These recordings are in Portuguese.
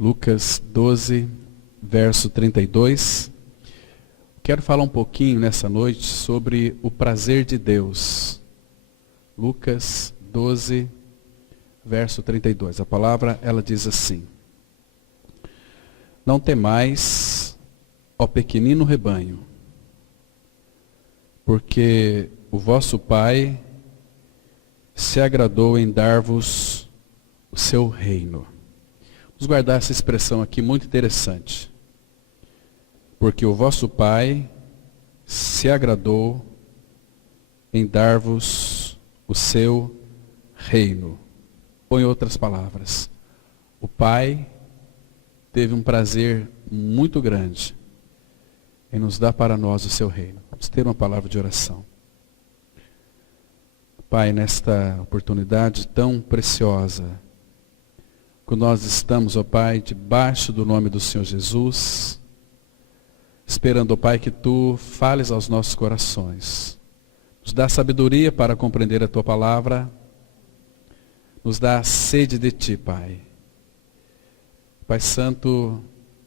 Lucas 12, verso 32. Quero falar um pouquinho nessa noite sobre o prazer de Deus. Lucas 12, verso 32. A palavra, ela diz assim: Não temais, ó pequenino rebanho, porque o vosso Pai se agradou em dar-vos o seu reino. Vamos guardar essa expressão aqui, muito interessante. Porque o vosso Pai se agradou em dar-vos o seu reino. Ou em outras palavras, o Pai teve um prazer muito grande em nos dar para nós o seu reino. Vamos ter uma palavra de oração. Pai, nesta oportunidade tão preciosa, que nós estamos, ó Pai, debaixo do nome do Senhor Jesus, esperando, ó Pai, que Tu fales aos nossos corações. Nos dá sabedoria para compreender a Tua palavra, nos dá sede de Ti, Pai. Pai Santo,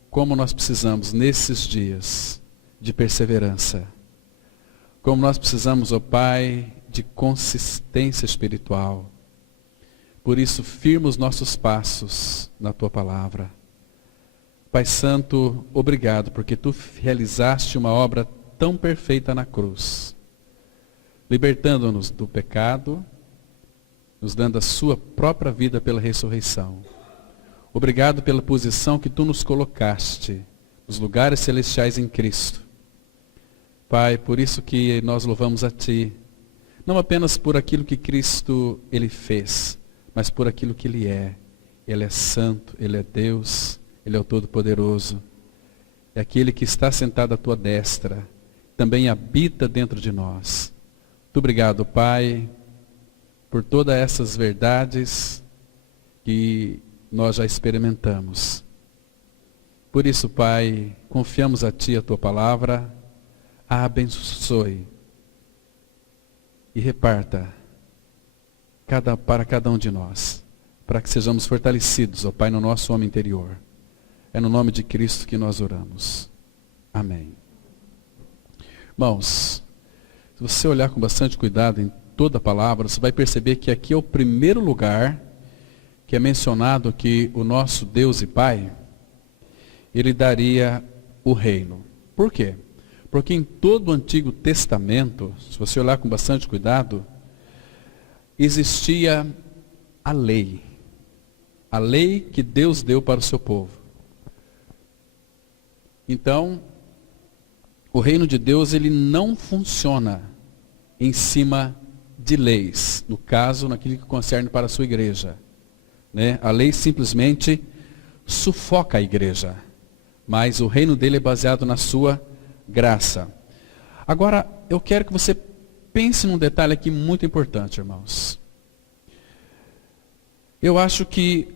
como nós precisamos nesses dias de perseverança, como nós precisamos, ó Pai, de consistência espiritual. Por isso, firma os nossos passos na Tua palavra. Pai Santo, obrigado, porque Tu realizaste uma obra tão perfeita na cruz, libertando-nos do pecado, nos dando a Sua própria vida pela ressurreição. Obrigado pela posição que Tu nos colocaste, nos lugares celestiais em Cristo. Pai, por isso que nós louvamos a Ti, não apenas por aquilo que Cristo Ele fez, mas por aquilo que Ele é. Ele é santo, Ele é Deus, Ele é o Todo-Poderoso. É aquele que está sentado à Tua destra, também habita dentro de nós. Muito obrigado, Pai, por todas essas verdades que nós já experimentamos. Por isso, Pai, confiamos a Ti a Tua palavra, a abençoe e reparta para cada um de nós, para que sejamos fortalecidos, ó Pai, no nosso homem interior. É no nome de Cristo que nós oramos. Amém. Irmãos, se você olhar com bastante cuidado em toda a palavra, você vai perceber que aqui é o primeiro lugar que é mencionado que o nosso Deus e Pai, Ele daria o reino. Por quê? Porque em todo o Antigo Testamento, se você olhar com bastante cuidado, existia a lei que Deus deu para o seu povo. Então, o reino de Deus, ele não funciona em cima de leis, no caso, naquilo que concerne para a sua igreja, né? A lei simplesmente sufoca a igreja, mas o reino dele é baseado na sua graça. Agora, eu quero que você pense num detalhe aqui muito importante, irmãos. Eu acho que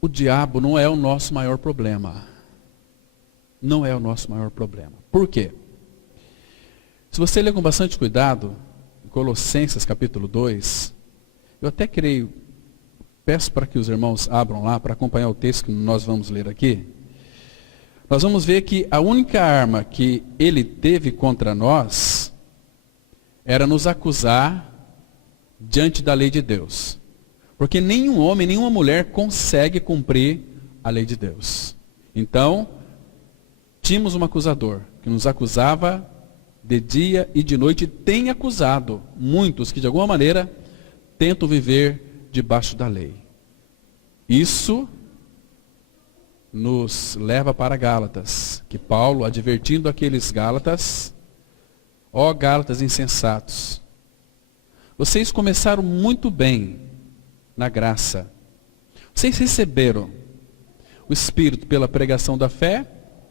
o diabo não é o nosso maior problema. Não é o nosso maior problema. Por quê? Se você ler com bastante cuidado, em Colossenses capítulo 2, eu até peço para que os irmãos abram lá para acompanhar o texto que nós vamos ler aqui. Nós vamos ver que a única arma que ele teve contra nós era nos acusar diante da lei de Deus. Porque nenhum homem, nenhuma mulher consegue cumprir a lei de Deus. Então, tínhamos um acusador que nos acusava de dia e de noite, e tem acusado muitos que de alguma maneira tentam viver debaixo da lei. Isso nos leva para Gálatas, que Paulo, advertindo aqueles Gálatas: ó Gálatas insensatos, vocês começaram muito bem na graça. Vocês receberam o Espírito pela pregação da fé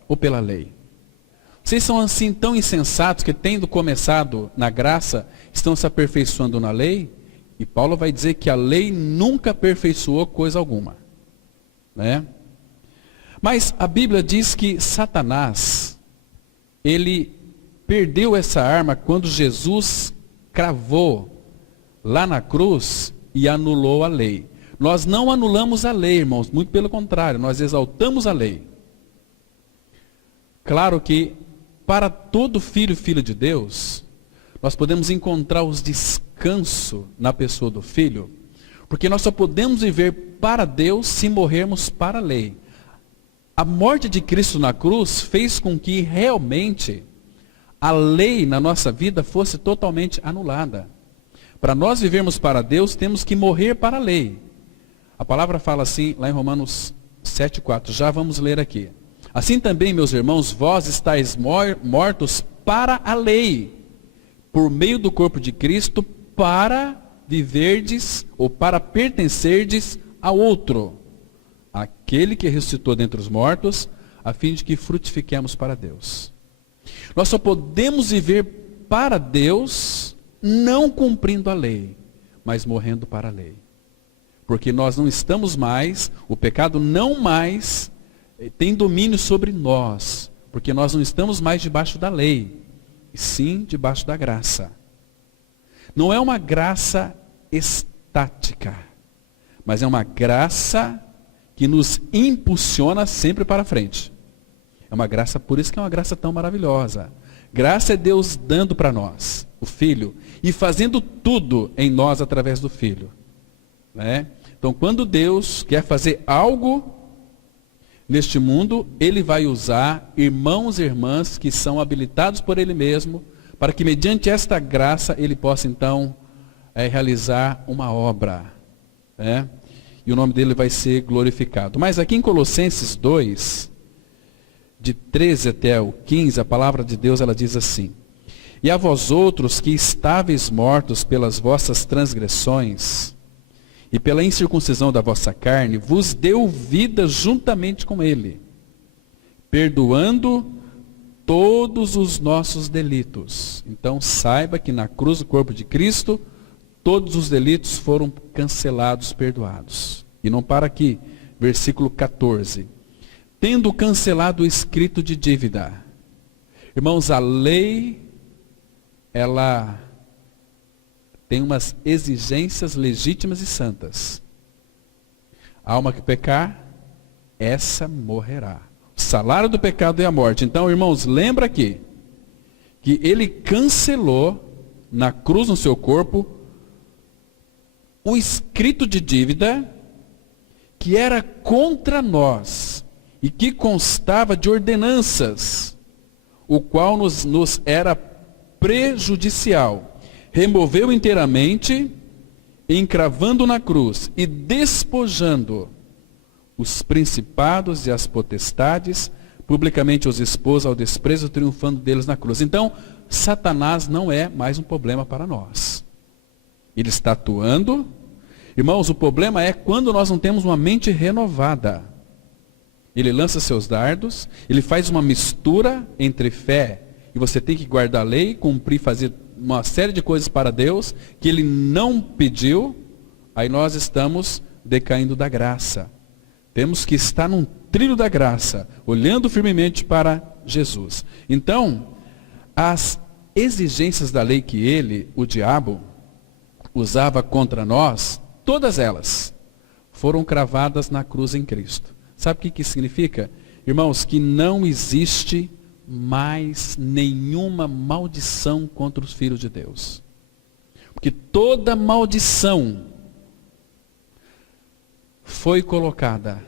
ou pela lei? Vocês são assim tão insensatos que, tendo começado na graça, estão se aperfeiçoando na lei? E Paulo vai dizer que a lei nunca aperfeiçoou coisa alguma, né? Mas a Bíblia diz que Satanás, ele perdeu essa arma quando Jesus cravou lá na cruz e anulou a lei. nós não anulamos a lei, irmãos, muito pelo contrário, nós exaltamos a lei. Claro que para todo filho e filha de Deus, nós podemos encontrar os descanso na pessoa do filho, porque nós só podemos viver para Deus se morrermos para a lei. A morte de Cristo na cruz fez com que realmente a lei na nossa vida fosse totalmente anulada. Para nós vivermos para Deus, temos que morrer para a lei. A palavra fala assim, lá em Romanos 7,4, já vamos ler aqui. Assim também, meus irmãos, vós estáis mortos para a lei, por meio do corpo de Cristo, para viverdes ou para pertencerdes a outro, aquele que ressuscitou dentre os mortos, a fim de que frutifiquemos para Deus. Nós só podemos viver para Deus não cumprindo a lei, mas morrendo para a lei. Porque nós não estamos mais, o pecado não mais tem domínio sobre nós, porque nós não estamos mais debaixo da lei, e sim debaixo da graça. Não é uma graça estática, mas é uma graça que nos impulsiona sempre para frente. É uma graça, por isso que é uma graça tão maravilhosa. Graça é Deus dando para nós, o Filho, e fazendo tudo em nós através do Filho. Né? Então, quando Deus quer fazer algo neste mundo, Ele vai usar irmãos e irmãs que são habilitados por Ele mesmo, para que mediante esta graça Ele possa então realizar uma obra. Né? E o nome dele vai ser glorificado. Mas aqui em Colossenses 2, de 13 até o 15, a palavra de Deus ela diz assim: E a vós outros que estáveis mortos pelas vossas transgressões e pela incircuncisão da vossa carne, vos deu vida juntamente com ele, perdoando todos os nossos delitos. Então saiba que na cruz do corpo de Cristo, todos os delitos foram cancelados, perdoados. E não para aqui, versículo 14. Tendo cancelado o escrito de dívida. Irmãos, a lei, ela tem umas exigências legítimas e santas. A alma que pecar, essa morrerá. O salário do pecado é a morte. Então, irmãos, lembra aqui, que ele cancelou na cruz no seu corpo o escrito de dívida que era contra nós e que constava de ordenanças, o qual nos era prejudicial. Removeu inteiramente, encravando na cruz e despojando os principados e as potestades, publicamente os expôs ao desprezo, triunfando deles na cruz. Então, Satanás não é mais um problema para nós. Ele está atuando. Irmãos, o problema é quando nós não temos uma mente renovada. Ele lança seus dardos, ele faz uma mistura entre fé e você tem que guardar a lei, cumprir, fazer uma série de coisas para Deus que ele não pediu. Aí nós estamos decaindo da graça. Temos que estar num trilho da graça, olhando firmemente para Jesus. Então, as exigências da lei que ele, o diabo, usava contra nós, todas elas foram cravadas na cruz em Cristo. Sabe o que significa? Irmãos, que não existe mais nenhuma maldição contra os filhos de Deus. Porque toda maldição foi colocada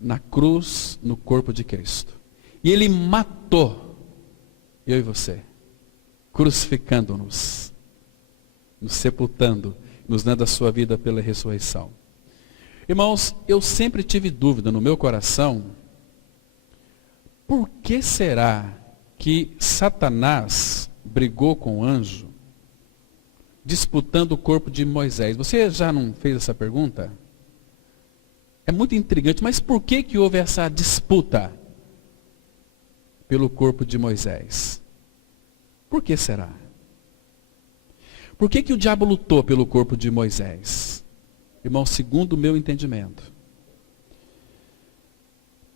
na cruz, no corpo de Cristo. E ele matou eu e você, crucificando-nos, nos sepultando, nos dando a sua vida pela ressurreição. Irmãos, eu sempre tive dúvida no meu coração, por que será que Satanás brigou com o anjo, disputando o corpo de Moisés? Você já não fez essa pergunta? É muito intrigante, mas por que houve essa disputa pelo corpo de Moisés? Por que será? Por que o diabo lutou pelo corpo de Moisés? Irmão, segundo o meu entendimento,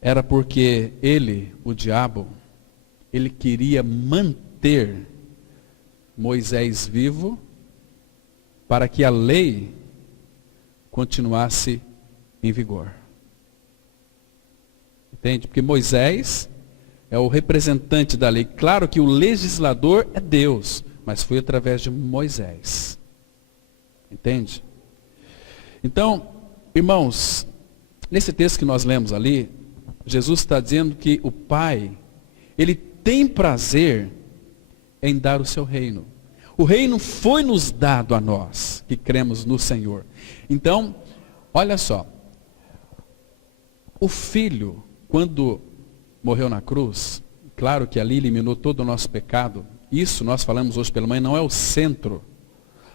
era porque ele, o diabo, ele queria manter Moisés vivo para que a lei, continuasse em vigor. Entende? Porque Moisés é o representante da lei. Claro que o legislador é Deus, mas foi através de Moisés. Entende? Então, irmãos, nesse texto que nós lemos ali, Jesus está dizendo que o Pai, Ele tem prazer em dar o seu reino. O reino foi nos dado a nós, que cremos no Senhor. Então, olha só. O Filho, quando morreu na cruz, claro que ali eliminou todo o nosso pecado. Isso nós falamos hoje pela manhã, não é o centro.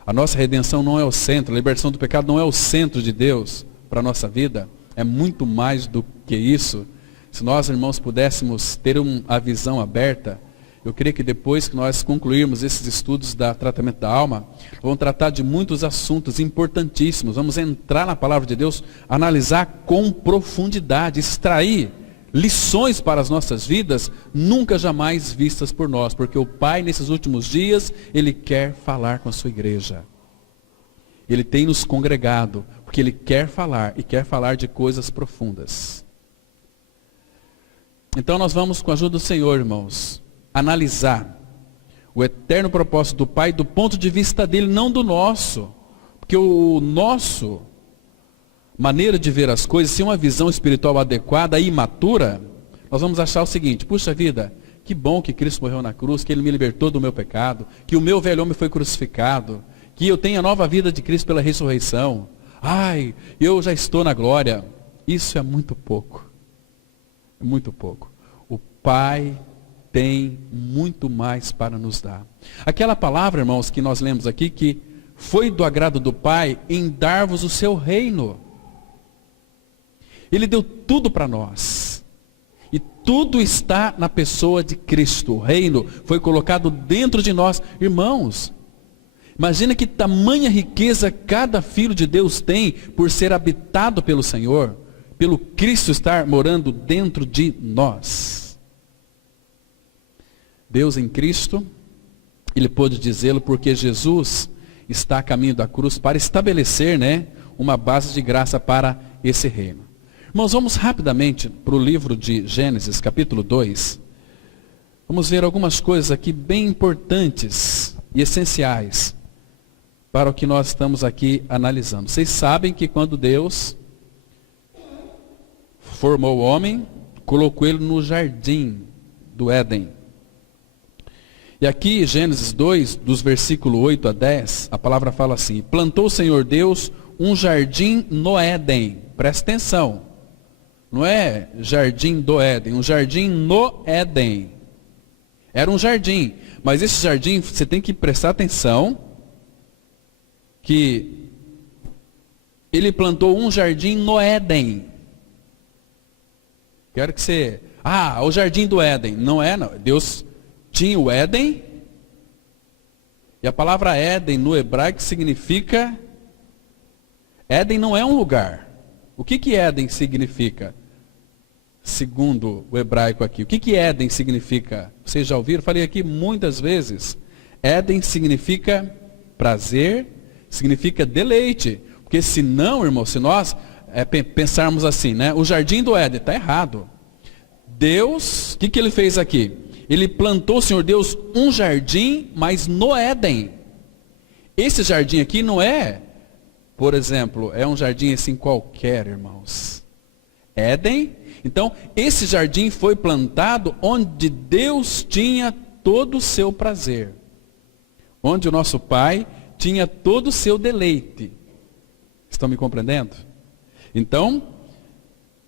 A nossa redenção não é o centro, a libertação do pecado não é o centro de Deus para a nossa vida. É muito mais do que isso. Se nós, irmãos, pudéssemos ter a visão aberta, eu creio que depois que nós concluirmos esses estudos da tratamento da alma, vamos tratar de muitos assuntos importantíssimos. Vamos entrar na palavra de Deus, analisar com profundidade, extrair lições para as nossas vidas, nunca jamais vistas por nós. Porque o Pai, nesses últimos dias, Ele quer falar com a sua igreja. Ele tem nos congregado, porque Ele quer falar, e quer falar de coisas profundas. Então nós vamos, com a ajuda do Senhor, irmãos, analisar o eterno propósito do Pai do ponto de vista dele, não do nosso. Porque o nosso maneira de ver as coisas, se uma visão espiritual adequada e imatura, nós vamos achar o seguinte: puxa vida, que bom que Cristo morreu na cruz, que Ele me libertou do meu pecado, que o meu velho homem foi crucificado, que eu tenho a nova vida de Cristo pela ressurreição. Ai, eu já estou na glória. Isso é muito pouco. É muito pouco. O Pai tem muito mais para nos dar. Aquela palavra, irmãos, que nós lemos aqui, que foi do agrado do Pai em dar-vos o seu reino. Ele deu tudo para nós. E tudo está na pessoa de Cristo. O reino foi colocado dentro de nós. Irmãos, imagina que tamanha riqueza cada filho de Deus tem por ser habitado pelo Senhor, pelo Cristo estar morando dentro de nós. Deus em Cristo, Ele pôde dizê-lo porque Jesus está a caminho da cruz para estabelecer, uma base de graça para esse reino. Irmãos, vamos rapidamente para o livro de Gênesis, capítulo 2. Vamos ver algumas coisas aqui bem importantes e essenciais para o que nós estamos aqui analisando. Vocês sabem que quando Deus formou o homem, colocou ele no jardim do Éden. E aqui, Gênesis 2, dos versículos 8 a 10, a palavra fala assim: plantou o Senhor Deus um jardim no Éden. Presta atenção. Não é jardim do Éden, um jardim no Éden. Era um jardim. Mas esse jardim, você tem que prestar atenção, que ele plantou um jardim no Éden. Quero que você... o jardim do Éden. Não é, não. Deus tinha o Éden. E a palavra Éden no hebraico significa... Éden não é um lugar. O que Éden significa? Segundo o hebraico aqui. O que Éden significa? Vocês já ouviram? Falei aqui muitas vezes. Éden significa prazer, significa deleite. Porque senão, irmão, se nós pensarmos assim, o jardim do Éden, está errado. Deus, o que Ele fez aqui? Ele plantou, o Senhor Deus, um jardim, mas no Éden. Esse jardim aqui não é, por exemplo, é um jardim assim qualquer, irmãos. Éden. Então, esse jardim foi plantado onde Deus tinha todo o seu prazer. Onde o nosso Pai tinha todo o seu deleite. Estão me compreendendo? Então,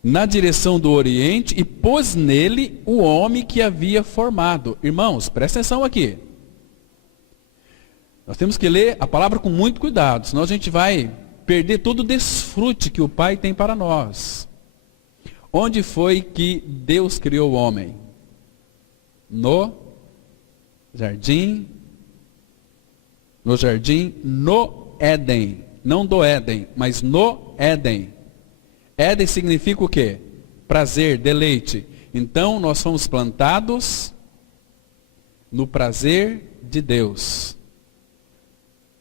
na direção do Oriente, e pôs nele o homem que havia formado. Irmãos, presta atenção aqui. Nós temos que ler a palavra com muito cuidado, senão a gente vai perder todo o desfrute que o Pai tem para nós. Onde foi que Deus criou o homem? No jardim no Éden. Não do Éden, mas no Éden. Éden significa o quê? Prazer, deleite. Então nós fomos plantados no prazer de Deus.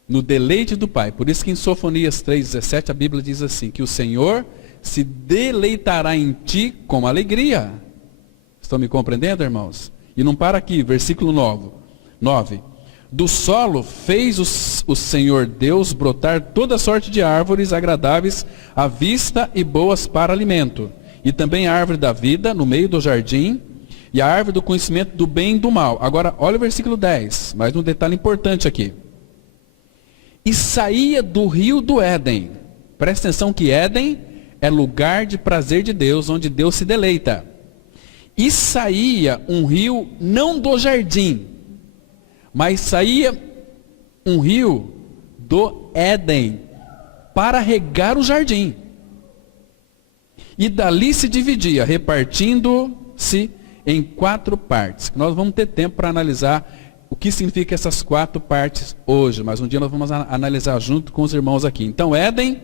No deleite do Pai. Por isso que em Sofonias 3,17 a Bíblia diz assim, que o Senhor se deleitará em ti com alegria. Estão me compreendendo, irmãos? E não para aqui, versículo 9. Do solo fez o Senhor Deus brotar toda sorte de árvores agradáveis à vista e boas para alimento. E também a árvore da vida no meio do jardim, e a árvore do conhecimento do bem e do mal. Agora, olha o versículo 10, mais um detalhe importante aqui. E saía do rio do Éden. Presta atenção que Éden é lugar de prazer de Deus, onde Deus se deleita. E saía um rio, não do jardim, mas saía um rio do Éden, para regar o jardim. E dali se dividia, repartindo-se em 4 partes. Nós vamos ter tempo para analisar o que significa essas 4 partes hoje, mas um dia nós vamos analisar junto com os irmãos aqui. Então, Éden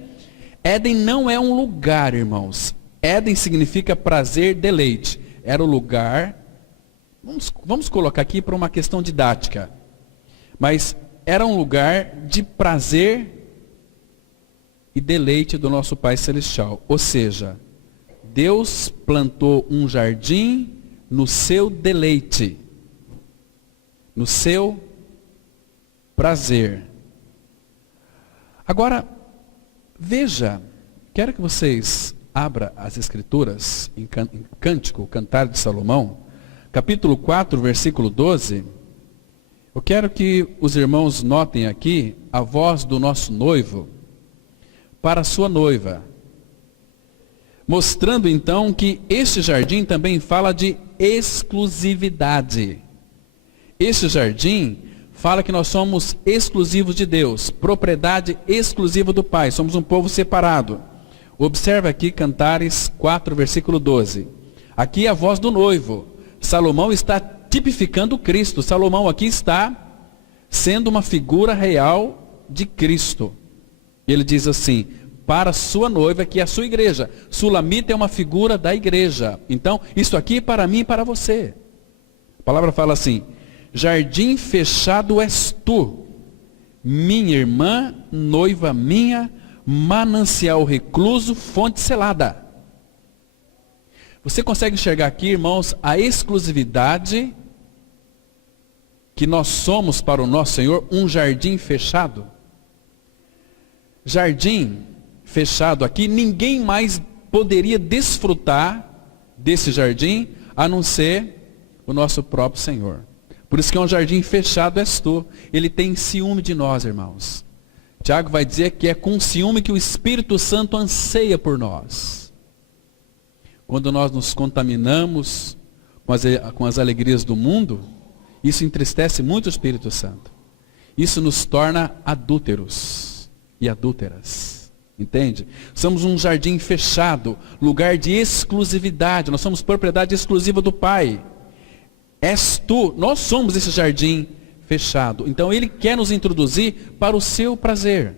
não é um lugar, irmãos. Éden significa prazer, deleite. Era o lugar, vamos colocar aqui para uma questão didática, mas era um lugar de prazer e deleite do nosso Pai Celestial. Ou seja, Deus plantou um jardim no seu deleite, no seu prazer. Agora, veja, quero que vocês abram as Escrituras em Cântico, Cantar de Salomão, capítulo 4, versículo 12. Eu quero que os irmãos notem aqui a voz do nosso noivo para a sua noiva, mostrando então que este jardim também fala de exclusividade. Este jardim fala que nós somos exclusivos de Deus, propriedade exclusiva do Pai, somos um povo separado. Observe aqui Cantares 4, versículo 12. Aqui é a voz do noivo. Salomão está tipificando Cristo. Salomão aqui está sendo uma figura real de Cristo. Ele diz assim, para sua noiva, que é a sua igreja. Sulamita é uma figura da igreja. Então, isso aqui é para mim e para você. A palavra fala assim, jardim fechado és tu, minha irmã, noiva minha, manancial recluso, fonte selada. Você consegue enxergar aqui, irmãos, a exclusividade que nós somos para o nosso Senhor, um jardim fechado? Jardim fechado aqui, ninguém mais poderia desfrutar desse jardim, a não ser o nosso próprio Senhor. Por isso que é um jardim fechado és tu. Ele tem ciúme de nós, irmãos. Tiago vai dizer que é com ciúme que o Espírito Santo anseia por nós. Quando nós nos contaminamos com as alegrias do mundo, isso entristece muito o Espírito Santo. Isso nos torna adúlteros e adúlteras. Entende? Somos um jardim fechado, lugar de exclusividade. Nós somos propriedade exclusiva do Pai. És tu, nós somos esse jardim fechado. Então ele quer nos introduzir para o seu prazer.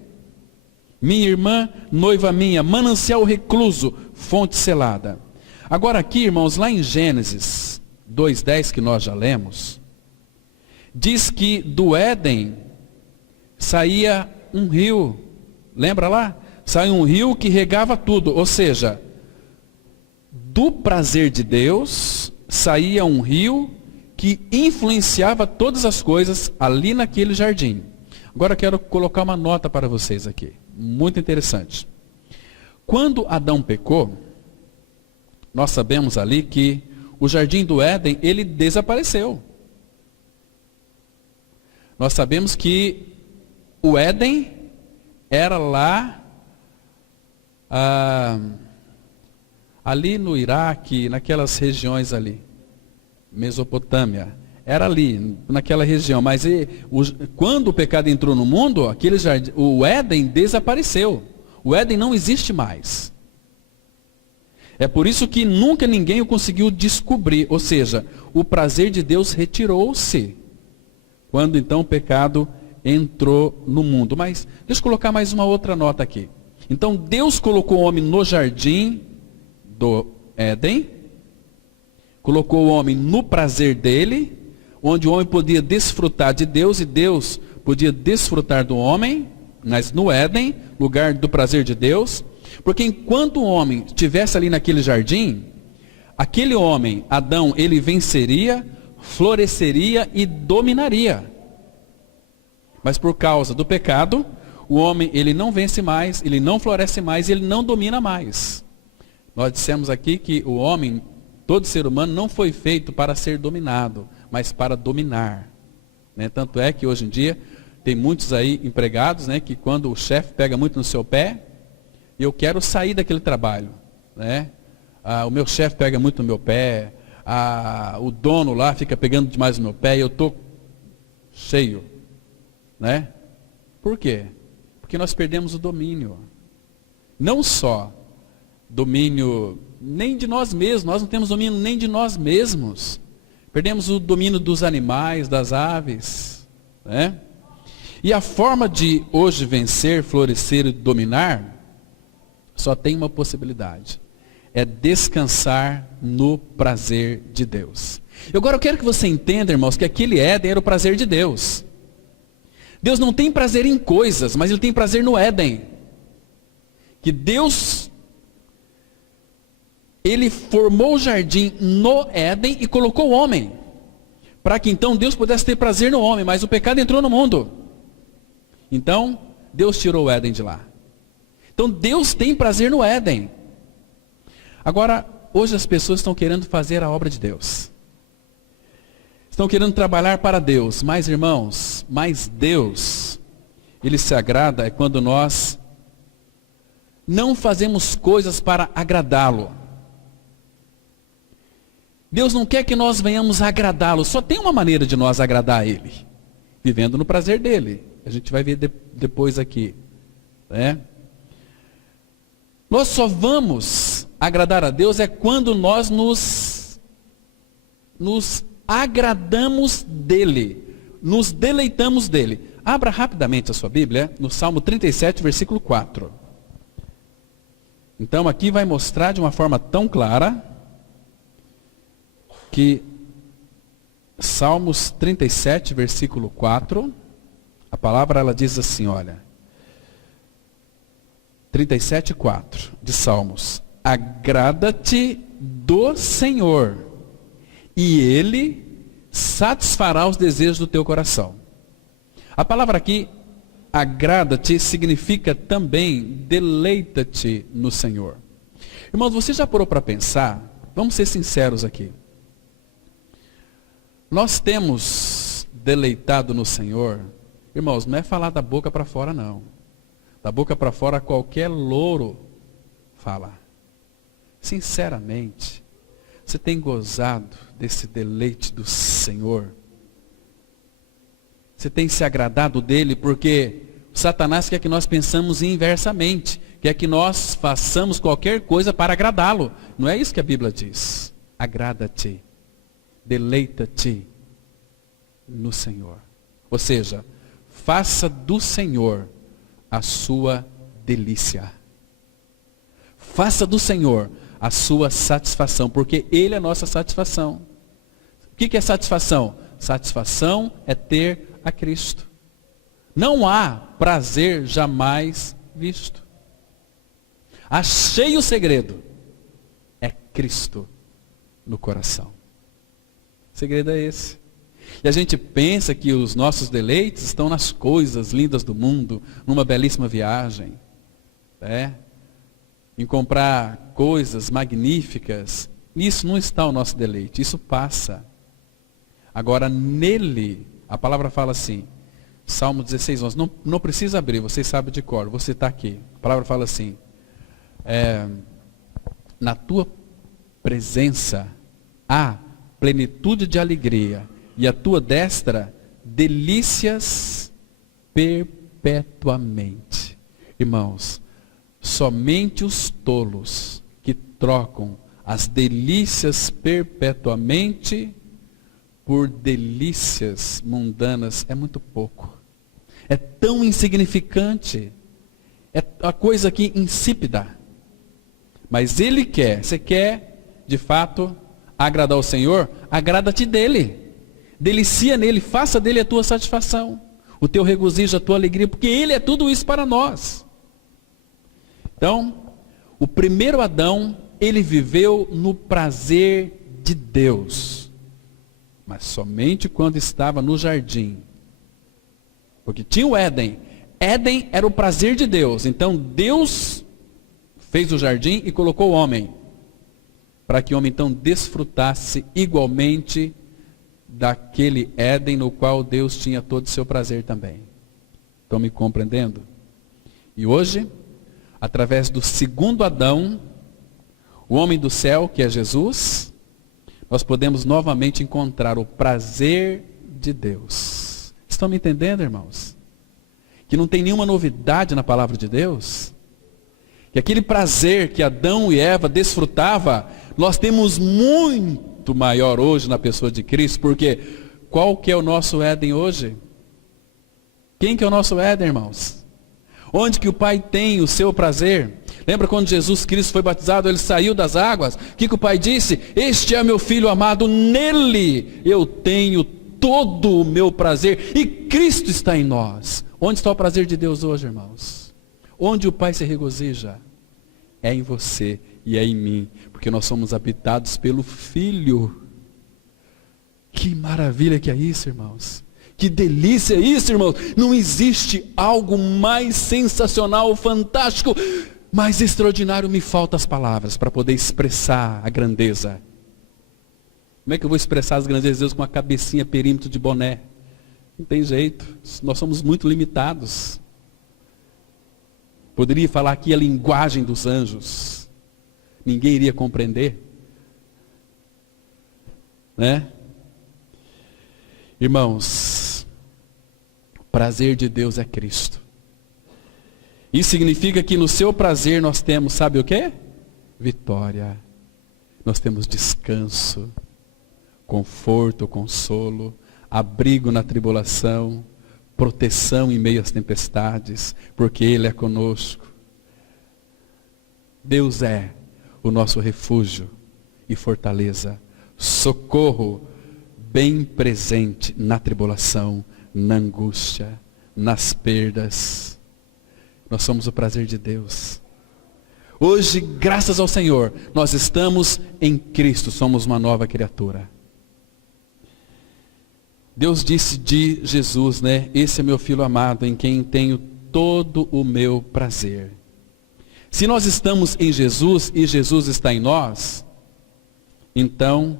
Minha irmã, noiva minha, manancial recluso, fonte selada. Agora aqui, irmãos, lá em Gênesis 2:10, que nós já lemos, diz que do Éden saía um rio. Lembra lá? Saía um rio que regava tudo. Ou seja, do prazer de Deus saía um rio que influenciava todas as coisas ali naquele jardim. Agora quero colocar uma nota para vocês aqui, muito interessante. Quando Adão pecou, nós sabemos ali que o jardim do Éden, ele desapareceu. Nós sabemos que o Éden era lá, ali no Iraque, naquelas regiões ali. Mesopotâmia, era ali, naquela região, mas quando o pecado entrou no mundo, o Éden desapareceu, o Éden não existe mais. É por isso que nunca ninguém o conseguiu descobrir, ou seja, o prazer de Deus retirou-se, quando então o pecado entrou no mundo. Mas, deixa eu colocar mais uma outra nota aqui. Então Deus colocou o homem no jardim do Éden, colocou o homem no prazer dele, onde o homem podia desfrutar de Deus, e Deus podia desfrutar do homem, mas no Éden, lugar do prazer de Deus, porque enquanto o homem estivesse ali naquele jardim, aquele homem, Adão, ele venceria, floresceria e dominaria. Mas por causa do pecado, o homem, ele não vence mais, ele não floresce mais, ele não domina mais. Nós dissemos aqui que o homem, todo ser humano, não foi feito para ser dominado, mas para dominar. Né? Tanto é que hoje em dia, tem muitos aí empregados, né, que quando o chefe pega muito no seu pé, eu quero sair daquele trabalho. Né? O meu chefe pega muito no meu pé, o dono lá fica pegando demais no meu pé, e eu estou cheio. Né? Por quê? Porque nós perdemos o domínio. Não só domínio nem de nós mesmos, nós não temos domínio nem de nós mesmos. Perdemos o domínio dos animais, das aves. Né? E a forma de hoje vencer, florescer e dominar, só tem uma possibilidade. É descansar no prazer de Deus. E agora eu quero que você entenda, irmãos, que aquele Éden era o prazer de Deus. Deus não tem prazer em coisas, mas Ele tem prazer no Éden. Que Deus, Ele formou o jardim no Éden e colocou o homem. Para que então Deus pudesse ter prazer no homem, mas o pecado entrou no mundo. Então, Deus tirou o Éden de lá. Então, Deus tem prazer no Éden. Agora, hoje as pessoas estão querendo fazer a obra de Deus. Estão querendo trabalhar para Deus. Mas, irmãos, Deus, Ele se agrada é quando nós não fazemos coisas para agradá-lo. Deus não quer que nós venhamos agradá-lo. Só tem uma maneira de nós agradar a Ele. Vivendo no prazer dEle. A gente vai ver depois aqui. Né? Nós só vamos agradar a Deus é quando nós nos agradamos dEle. Nos deleitamos dEle. Abra rapidamente a sua Bíblia no Salmo 37, versículo 4. Então aqui vai mostrar de uma forma tão clara que Salmos 37, versículo 4, a palavra ela diz assim, olha, 37, 4 de Salmos: agrada-te do Senhor, e Ele satisfará os desejos do teu coração. A palavra aqui, agrada-te, significa também deleita-te no Senhor. Irmãos, você já parou para pensar? Vamos ser sinceros aqui. Nós temos deleitado no Senhor, irmãos, não é falar da boca para fora não. Da boca para fora qualquer louro fala. Sinceramente, você tem gozado desse deleite do Senhor? Você tem se agradado dele? Porque Satanás quer que nós pensamos inversamente, quer que nós façamos qualquer coisa para agradá-lo. Não é isso que a Bíblia diz. Agrada-te. Deleita-te no Senhor. Ou seja, faça do Senhor a sua delícia. Faça do Senhor a sua satisfação, porque Ele é a nossa satisfação. O que é satisfação? Satisfação é ter a Cristo. Não há prazer jamais visto. Achei o segredo. É Cristo no coração. O segredo é esse. E a gente pensa que os nossos deleites estão nas coisas lindas do mundo, numa belíssima viagem, né? Em comprar coisas magníficas. Nisso não está o nosso deleite, isso passa. Agora nele, a palavra fala assim, Salmo 16, 11, não precisa abrir, você sabe de cor, você está aqui. A palavra fala assim, na tua presença há plenitude de alegria, e a tua destra, delícias perpetuamente. Irmãos, somente os tolos que trocam as delícias perpetuamente por delícias mundanas é muito pouco. É tão insignificante. É uma coisa aqui insípida. Mas Ele quer, você quer, de fato, agradar ao Senhor? Agrada-te dEle. Delicia nele, faça dele a tua satisfação. o teu regozijo, a tua alegria, porque Ele é tudo isso para nós. Então, o primeiro Adão, ele viveu no prazer de Deus, mas somente quando estava no jardim. Porque tinha o Éden. Éden era o prazer de Deus. Então Deus fez o jardim e colocou o homem, para que o homem então desfrutasse igualmente daquele Éden no qual Deus tinha todo o seu prazer também. Estão me compreendendo? E hoje, através do segundo Adão, o homem do céu, que é Jesus, nós podemos novamente encontrar o prazer de Deus. Estão me entendendo, irmãos? Que não tem nenhuma novidade na palavra de Deus? Que aquele prazer que Adão e Eva desfrutavam, nós temos muito maior hoje na pessoa de Cristo, porque qual que é o nosso Éden hoje? Quem que é o nosso Éden, irmãos? Onde que o Pai tem o seu prazer? Lembra quando Jesus Cristo foi batizado, ele saiu das águas? O que o Pai disse? Este é meu Filho amado, nele eu tenho todo o meu prazer, e Cristo está em nós. Onde está o prazer de Deus hoje, irmãos? Onde o Pai se regozija? É em você e é em mim, porque nós somos habitados pelo Filho. Que maravilha que é isso, irmãos. Que delícia é isso, irmãos. Não existe algo mais sensacional, fantástico, mais extraordinário. Me faltam as palavras para poder expressar a grandeza. Como é que eu vou expressar as grandezas de Deus com uma cabecinha perímetro de boné? Não tem jeito. Nós somos muito limitados. Poderia falar aqui a linguagem dos anjos. Ninguém iria compreender. Né? Irmãos, o prazer de Deus é Cristo. Isso significa que no seu prazer nós temos, sabe o quê? Vitória. Nós temos descanso, conforto, consolo, abrigo na tribulação, proteção em meio às tempestades, porque Ele é conosco. Deus é o nosso refúgio e fortaleza, socorro bem presente na tribulação, na angústia, nas perdas. Nós somos o prazer de Deus. Hoje, graças ao Senhor, nós estamos em Cristo, somos uma nova criatura. Deus disse de Jesus, né? Esse é meu Filho amado, em quem tenho todo o meu prazer. Se nós estamos em Jesus e Jesus está em nós, então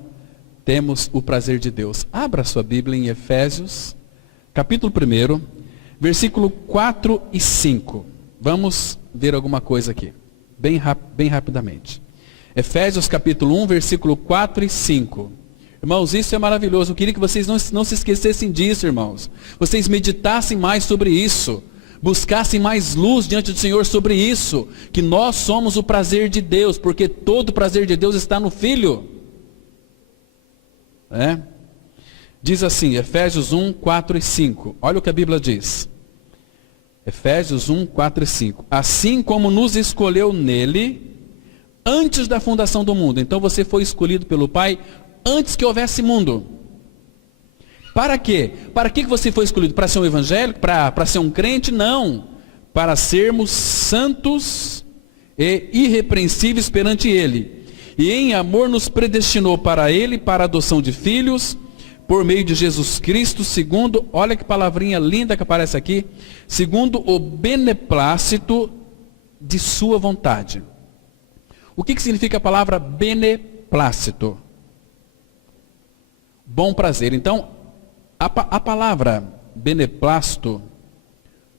temos o prazer de Deus. Abra sua Bíblia em Efésios, capítulo 1, versículo 4 e 5. Vamos ver alguma coisa aqui, bem rapidamente. Efésios capítulo 1, versículo 4 e 5. Irmãos, isso é maravilhoso. Eu queria que vocês não se esquecessem disso, irmãos. Vocês meditassem mais sobre isso. Buscassem mais luz diante do Senhor sobre isso. Que nós somos o prazer de Deus, porque todo o prazer de Deus está no Filho. Diz assim, Efésios 1, 4 e 5. Olha o que a Bíblia diz. Efésios 1, 4 e 5. Assim como nos escolheu nele, antes da fundação do mundo. Então você foi escolhido pelo Pai antes que houvesse mundo. Para quê? Para que você foi escolhido? Para ser um evangélico? Para ser um crente? Não. Para sermos santos e irrepreensíveis perante Ele. E em amor nos predestinou para Ele, para a adoção de filhos, por meio de Jesus Cristo, segundo, olha que palavrinha linda que aparece aqui, segundo o beneplácito de sua vontade. O que significa a palavra beneplácito? Bom prazer. Então, a palavra beneplácito,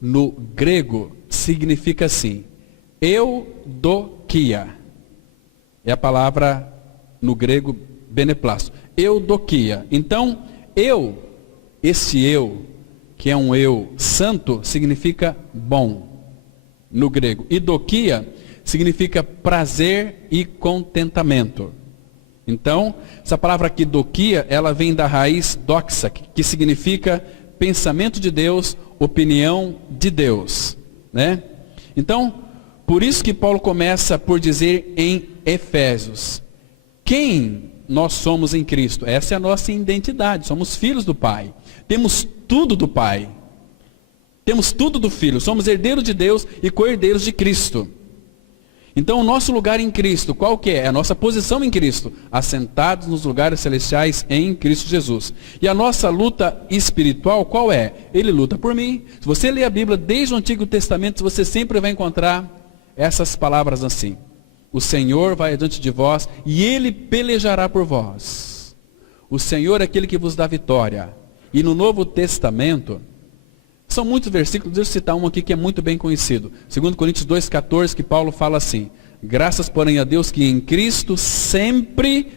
no grego, significa assim, eudokia. É a palavra, no grego, beneplácito. Eudokia. Então, esse eu, que é um eu santo, significa bom, no grego. Idokia significa prazer e contentamento. Então, essa palavra aqui, dokia, ela vem da raiz doxa, que significa pensamento de Deus, opinião de Deus, né? Então, por isso que Paulo começa por dizer em Efésios, quem nós somos em Cristo? Essa é a nossa identidade, somos filhos do Pai, temos tudo do Pai. Temos tudo do Filho, somos herdeiros de Deus e co-herdeiros de Cristo. Então o nosso lugar em Cristo, qual que é? É a nossa posição em Cristo, assentados nos lugares celestiais em Cristo Jesus. E a nossa luta espiritual, qual é? Ele luta por mim. Se você ler a Bíblia desde o Antigo Testamento, você sempre vai encontrar essas palavras assim. O Senhor vai adiante de vós e Ele pelejará por vós. O Senhor é aquele que vos dá vitória. E no Novo Testamento, são muitos versículos, deixa eu citar um aqui que é muito bem conhecido. 2 Coríntios 2,14, que Paulo fala assim: graças, porém, a Deus que em Cristo sempre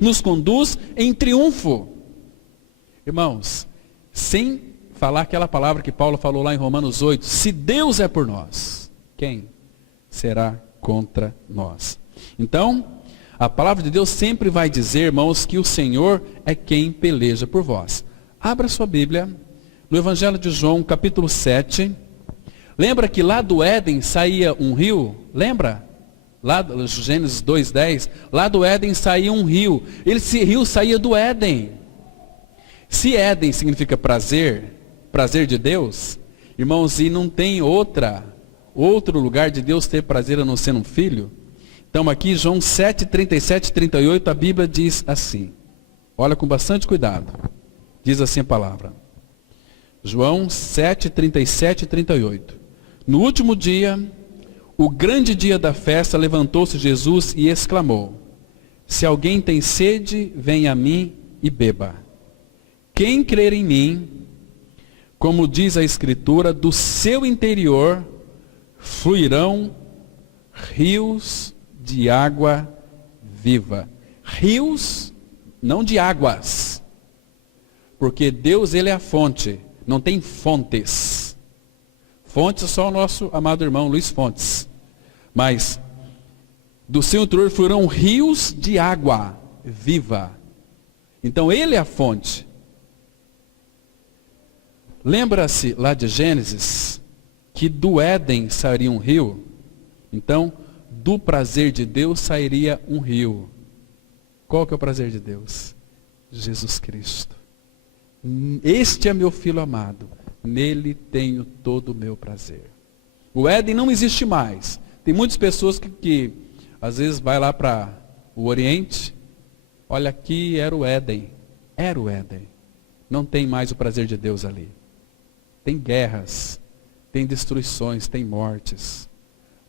nos conduz em triunfo. Irmãos, sem falar aquela palavra que Paulo falou lá em Romanos 8, se Deus é por nós, quem será contra nós? Então, a palavra de Deus sempre vai dizer, irmãos, que o Senhor é quem peleja por vós. Abra sua Bíblia no Evangelho de João, capítulo 7, lembra que lá do Éden saía um rio? Lembra? Lá do Gênesis 2:10, lá do Éden saía um rio. Esse rio saía do Éden. Se Éden significa prazer, prazer de Deus, irmãos, e não tem outro lugar de Deus ter prazer a não ser um filho. Então aqui João 7, 37 e 38, a Bíblia diz assim, olha com bastante cuidado, diz assim a palavra. João 7, 37 e 38. No último dia, o grande dia da festa, levantou-se Jesus e exclamou: se alguém tem sede, venha a mim e beba. Quem crer em mim, como diz a Escritura, do seu interior fluirão rios de água viva. Rios, não de águas, porque Deus, Ele é a fonte. Não tem fontes. Fontes é só o nosso amado irmão Luiz Fontes. Mas do seu interior fluirão rios de água viva. Então Ele é a fonte. Lembra-se lá de Gênesis que do Éden sairia um rio? Então, do prazer de Deus sairia um rio. Qual que é o prazer de Deus? Jesus Cristo. Este é meu filho amado, nele tenho todo o meu prazer. O Éden não existe mais. Tem muitas pessoas que às vezes vai lá para o Oriente, olha aqui, era o Éden. Era o Éden. Não tem mais o prazer de Deus ali. Tem guerras, tem destruições, tem mortes.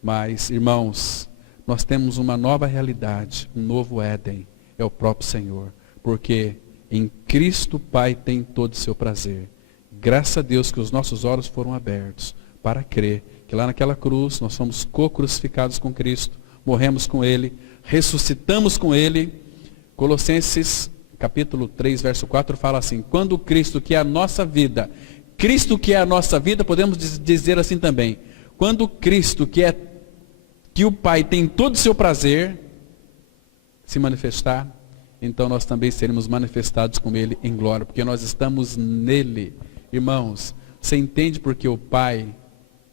Mas, irmãos, nós temos uma nova realidade, um novo Éden, é o próprio Senhor. Porque em Cristo Pai tem todo o seu prazer. Graças a Deus que os nossos olhos foram abertos para crer que lá naquela cruz nós fomos co-crucificados com Cristo, morremos com Ele, ressuscitamos com Ele. Colossenses capítulo 3, verso 4 fala assim, quando Cristo que é a nossa vida, podemos dizer assim também, quando Cristo que o Pai tem todo o seu prazer se manifestar, então nós também seremos manifestados com Ele em glória, porque nós estamos nele. Irmãos, você entende porque o Pai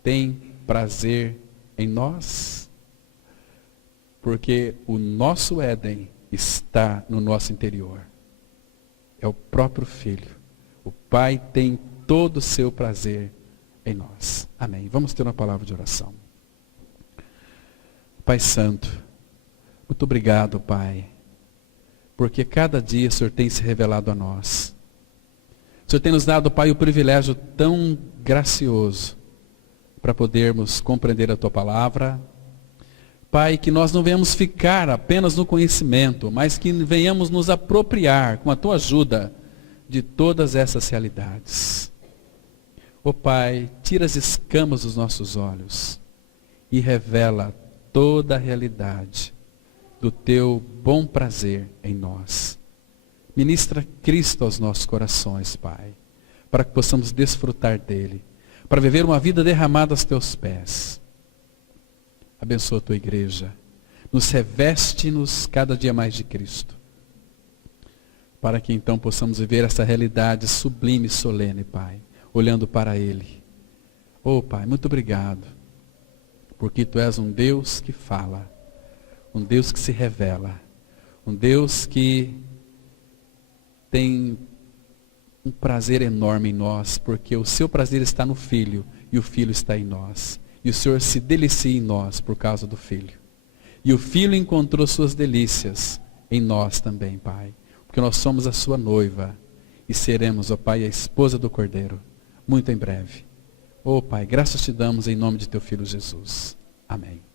tem prazer em nós? Porque o nosso Éden está no nosso interior. É o próprio Filho. O Pai tem todo o seu prazer em nós. Amém. Vamos ter uma palavra de oração. Pai Santo, muito obrigado, Pai, porque cada dia o Senhor tem se revelado a nós. O Senhor tem nos dado, Pai, o privilégio tão gracioso para podermos compreender a Tua palavra. Pai, que nós não venhamos ficar apenas no conhecimento, mas que venhamos nos apropriar, com a Tua ajuda, de todas essas realidades. Ó Pai, tira as escamas dos nossos olhos e revela toda a realidade do Teu bom prazer em nós. Ministra Cristo aos nossos corações, Pai, para que possamos desfrutar dEle, para viver uma vida derramada aos Teus pés. Abençoa a Tua igreja, nos reveste-nos cada dia mais de Cristo, para que então possamos viver essa realidade sublime e solene, Pai, olhando para Ele. Oh, Pai, muito obrigado, porque Tu és um Deus que fala, um Deus que se revela, um Deus que tem um prazer enorme em nós, porque o seu prazer está no Filho e o Filho está em nós. E o Senhor se delicia em nós por causa do Filho. E o Filho encontrou suas delícias em nós também, Pai. Porque nós somos a sua noiva e seremos, ó Pai, a esposa do Cordeiro, muito em breve. Ó Pai, graças te damos em nome de teu Filho Jesus. Amém.